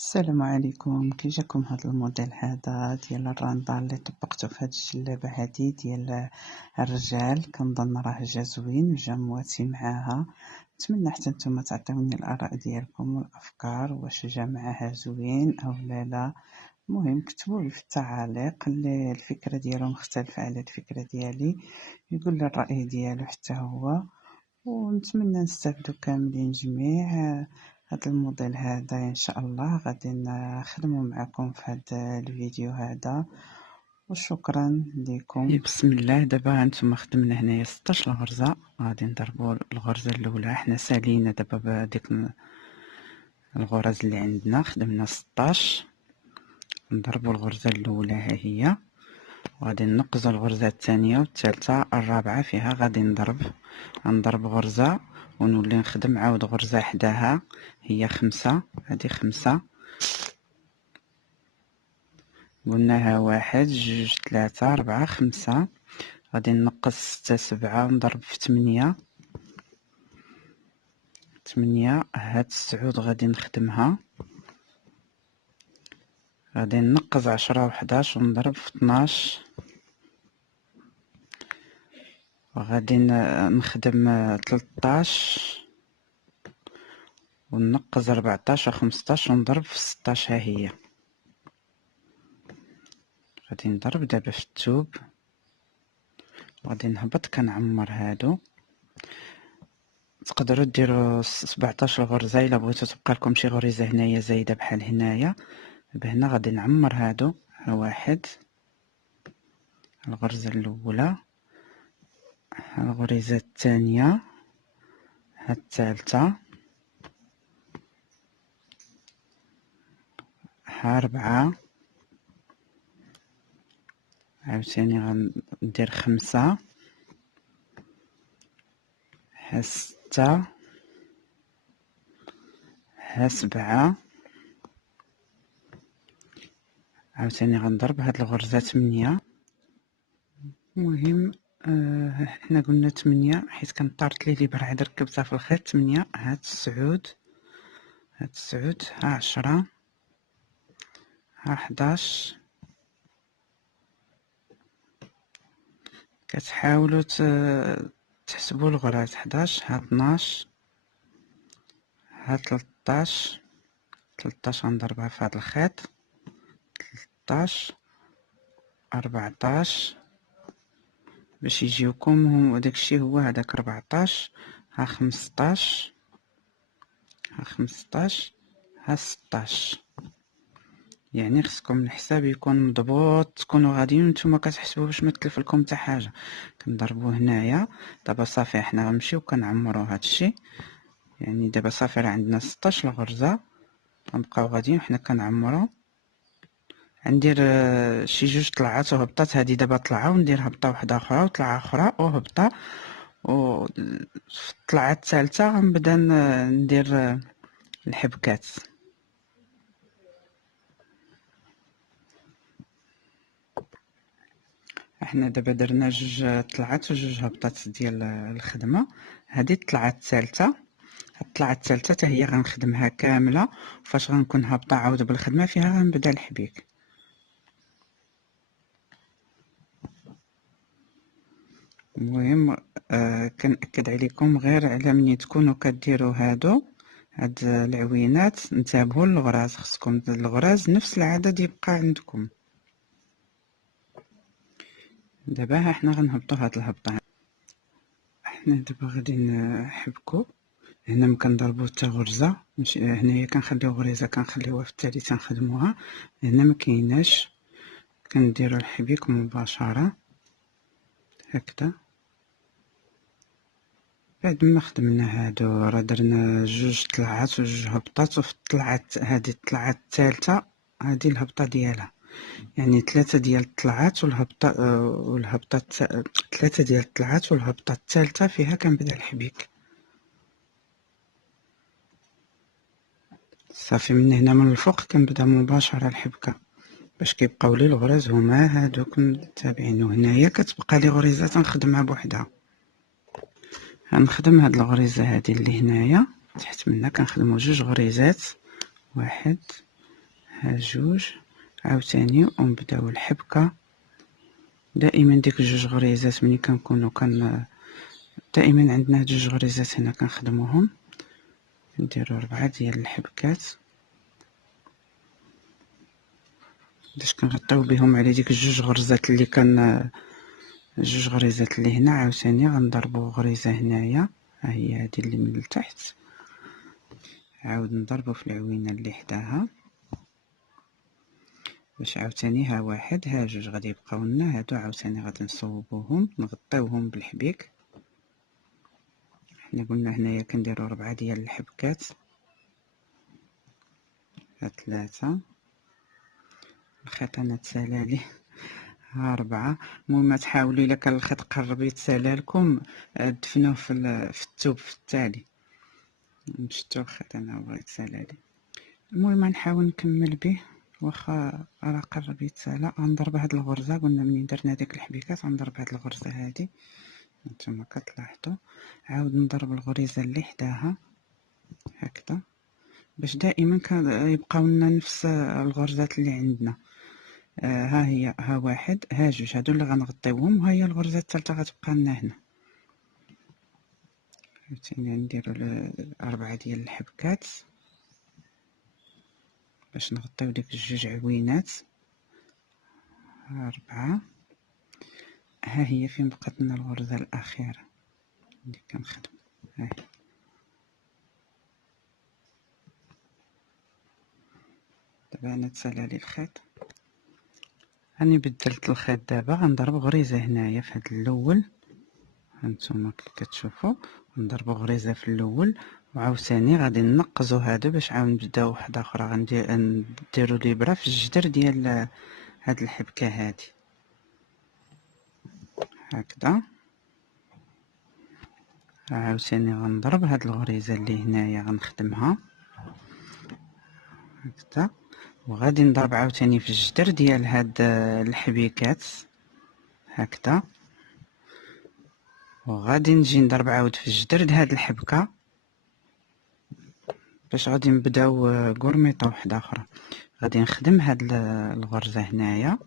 السلام عليكم. كي جاكم هذا الموديل هذا ديال الرندا اللي طبقته في هاد الجلابه هادي ديال الرجال؟ كنظن راه جا زوين وجا مواتي معاها. نتمنى حتى نتوما تعطيوني الاراء ديالكم والافكار، واش جا معاها زوين او لا. المهم كتبوا لي في التعاليق اللي الفكره ديالو مختلفه على الفكره ديالي، يقول لي الراي ديالو حتى هو، ونتمنى نستافدو كاملين جميع. هذا الموديل هذا ان شاء الله غادي نخدمو معكم في هذا الفيديو هذا، وشكرا لكم. بسم الله. دابا هانتوما خدمنا هنايا 16 غرزه، غادي نضربوا الغرزه الاولى. حنا سالينا دابا بهذيك الغرز اللي عندنا، خدمنا 16. نضربوا الغرزه الاولى ها هي، وغادي ننقزوا الغرزه الثانيه والثالثه الرابعه فيها. غادي نضرب غرزه ونولي نخدم عاود غرزه حداها، هي 5. هذه 5 قلناها، 1 2 3 4 5. غادي ننقص 6 7 ونضرب في 8. هاد 9 غادي نخدمها. غادي ننقص 10 و 11 ونضرب في 12. وغادي نخدم 13 وننقص 14 و 15 ونضرب في 16. ها هي. غادي نضرب دابا في الثوب، غادي نهبط كنعمر هادو. تقدروا ديروا 17 غرزه الا بغيتو تبقى لكم شي غريزه هنايا زايده بحال هنايا. هنا غادي نعمر هادو. ها 1 الغرزه الاولى، ها الغريزه الثانيه، ها الثالثه، ها 4. عاوتاني غندير 5، ها 6، ها 7. عاوتاني غنضرب هاد الغرزه 8. المهم حنا قلنا 8 حيت كانت طارت لي الابره عاد ركبتها في الخيط. 8 ها 9، ها 9، ها 10، ها 11. كتحاولوا تحسبوا الغرز. 11 ها 12 ها 13. غنضربها في هذا الخيط. 13 14 باش يجيوكم هو داكشي، هو هذاك 14. ها 15 ها 15 ها 16. يعني خصكم الحساب يكون مضبوط، تكونوا غاديين نتوما كتحسبوا باش ما تلف لكم حتى حاجه. كنضربوا هنايا. دابا صافي حنا غنمشيو كنعمروا هادشي. يعني دابا صافي راه عندنا 16 غرزه، غنبقاو غاديين حنا كنعمروا. غندير شي 2 طلعات وهبطات. هادي دابا طلعه وندير هبطه واحده اخرى وطلعه اخرى وهبطه، وفي الطلعه الثالثه غنبدا ندير الحبكات. احنا دابا درنا 2 طلعات و2 هبطات ديال الخدمه. هذه الطلعه الثالثه. الطلعه الثالثه حتى هي غنخدمها كامله، وفاش غنكون هابطه عاود بالخدمه فيها غنبدا الحبيك. المهم كنأكد عليكم غير على مني تكونوا كديروا هاد العوينات انتبهوا للغراز. خصكم الغراز نفس العدد يبقى عندكم. دابا ها حنا غنهبطوا هاد الهبطه. حنا دابا غادي نحبكوا هنا. ما كنضربوا حتى غرزه. هنايا كنخليو غريزه كنخليوها في الثالثه نخدموها. هنا ما كايناش، كنديروا الحبيك مباشره هكذا. بعد ما خدمنا هادو راه درنا 2 طلعات و2 هبطات، وفي الطلعات هذه الطلعه الثالثه هذه الهبطه ديالها. يعني 3 ديال الطلعات والهبطه 3 ديال الطلعات والهبطه الثالثه فيها كنبدا الحبيك. صافي من هنا من الفوق كنبدا مباشره الحبكه باش كيبقاو لي الغرز هما هادوك متابعين. وهنايا كتبقى لي غريزه تنخدمها بوحدها. غنخدم هاد الغريزه هادي اللي هنايا تحت منها، كنخدمو 2 غريزات. 1 ها جوج عاوتاني، ونبداو الحبكة. دائما ديك جوج غريزات ملي كنكونو دائما عندنا هاد جوج غريزات هنا كنخدموهم، نديرو 4 ديال الحبكات باش كنغطيو بهم على ديك جوج غرزات اللي جوج غريزات اللي هنا. عاوتاني غنضربو غريزة هنايا، ها هي هادي اللي من التحت، عاود نضربو في العوينة اللي حداها باش عاوتاني ها واحد ها جوج غادي يبقاو لنا هادو. عاوتاني غادي نصوبوهم نغطيوهم بالحبيك. حنا قلنا هنايا كنديرو 4 ديال الحبكات، ها 3 الخيط انا تسالالي، ها 4. المهم تحاولوا الا كان الخيط قرب يتسالى لكم دفنوه في الثوب في التالي. نشتو الخيط انا بغا يتسالالي. المهم نحاول نكمل به واخا راه قرب يتسالى. غنضرب هاد الغرزه، قلنا منين درنا ديك الحبيكات غنضرب هاد الغرزه هادي، نتوما كتلاحظوا. عاود نضرب الغريزه اللي حداها هكذا باش دائما يبقاو لنا نفس الغرزات اللي عندنا. ها هي ها واحد ها جوج، هادو اللي غنغطيوهم، وها هي الغرزه الثالثه غتبقى لنا هنا. عاوتاني نديرو 4 ديال الحبكات باش نغطيو ديك الجوج عوينات. 4. ها هي فين بقات لنا الغرزه الاخيره اللي كنخدم. ها هي. دابا انا تسالالي الخيط، راني بدلت الخيط. دابا غنضرب غريزه هنايا في هاد الاول، هانتوما كي كتشوفوا نضربوا غريزه في الاول، وعاوتاني غادي ننقزوا هادو باش عاود نبداو وحده اخرى. نديروا الابره في الجدر ديال هاد الحبكه هادي هكذا. عاوتاني غنضرب هاد الغريزه اللي هنايا غنخدمها هكذا، وغادي نضرب عاوتاني في الجدر ديال هاد الحبيكات هكذا، وغادي نجي نضرب عاود في الجدر د هاد الحبكه باش غادي نبداو غورميطه وحده اخرى. غادي نخدم هاد الغرزه هنايا،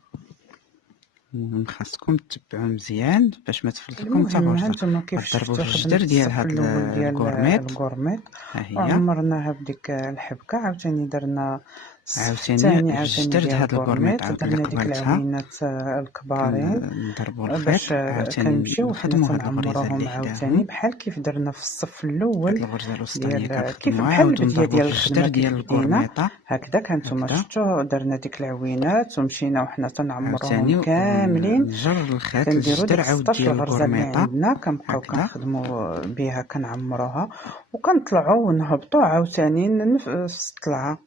خاصكم تتبعوا مزيان باش ما تفلت لكم حتى المهم غرزه. هانتوما كيف غضربوا شفتوا في الجدر خدمت ديال الصف هاد الاول ديال الكورميط، الكورميط ها هي. وعمرناها بديك الحبكه. عاوتاني درنا الصف عاوتاني الثاني عاوتاني الجدر د ديال هاد الكورميط الكورميط، عاود اللي درنا ديك قبلتها العوينات الكبارين كنضربوا الخيط، باش عاوتاني كنمشيو وحنا نخدموا هاد الغريزه تنعمروهم اللي عاوتاني حداهم. بحال كيف درنا في الصف هاد الاول الغرزه الوسطانيه ديال كيف كنخدموها، بحال عاودوا البدايه نضربوا ديال في الجدر الخدمه ديال كيف بدينا الكورميطه هكذا. كنتوما هكذا. شفتوا درنا ديك العوينات ومشينا وحنا تنعمروهم عاوتاني كاملين. ونجر الخيط كنديرو للجدر ديك عاود 16 ديال الغرزه اللي الكورميطه عندنا كنبقاو هكذا. كنخدموا بها كنعمروها وكنطلعوا ونهبطوا عاوتاني نفس الطلعه.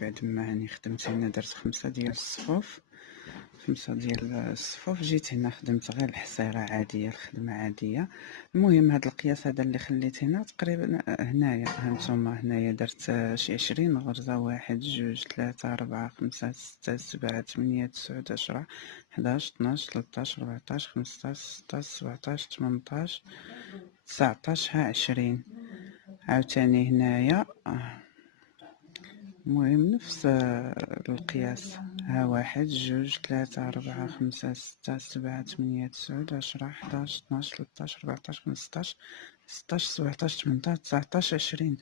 بعد ما هاني خدمت هنا درت 5 ديال الصفوف، 5 ديال الصفوف. جيت هنا خدمت غير الحصيره عاديه، الخدمه عاديه. المهم هذا القياس هذا اللي خليت هنا تقريبا هنايا هانتوما هنايا درت شي 20 غرزه، 1 2 3 4 5 6 7 8 9 10 11 12 13 14 15 16 17 18 19 ها 20. عاوتاني هنايا المهم نفس القياس، ها 1 2 3 4 5 6 7 8 9 10 11 12 13 14 15 16 17 18 19 20.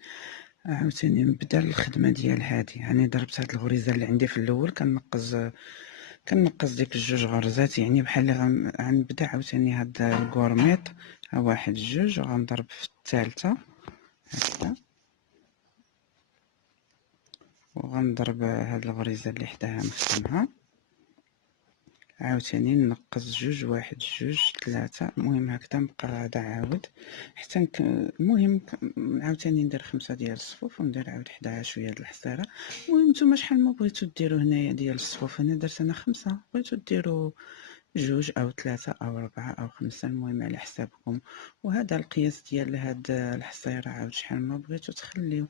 عاوتاني نبدا الخدمه ديال هادي. يعني ضربت هاد الغريزه اللي عندي في الاول كنقص ديك الجوج غرزات، يعني بحال اللي غنبدا عاوتاني هاد الكورميط. ها 1 2 وغنضرب في الثالثه هكذا، وغنضرب هاد الغريزه اللي حداها نخدمها. عاوتاني نقص جوج، واحد جوج ثلاثة، المهم هكذا نبقى غادا عاود حتى المهم عاوتاني ندير 5 ديال الصفوف وندير عاود 11 هي د الحصيرة. المهم نتوما شحال ما بغيتو ديرو هنايا ديال الصفوف، هنا درت انا 5، بغيتو ديرو جوج او 3 او 4 او 5، المهم على حسابكم. وهذا القياس ديال هاد الحصيرة عاود شحال ما بغيتو تخليو،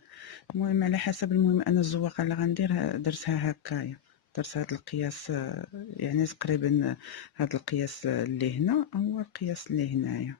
المهم على حسب. المهم انا الزواقة اللي غندير درتها هكايا، درت هاد القياس يعني تقريبا هاد القياس اللي هنا هو القياس اللي هنايا.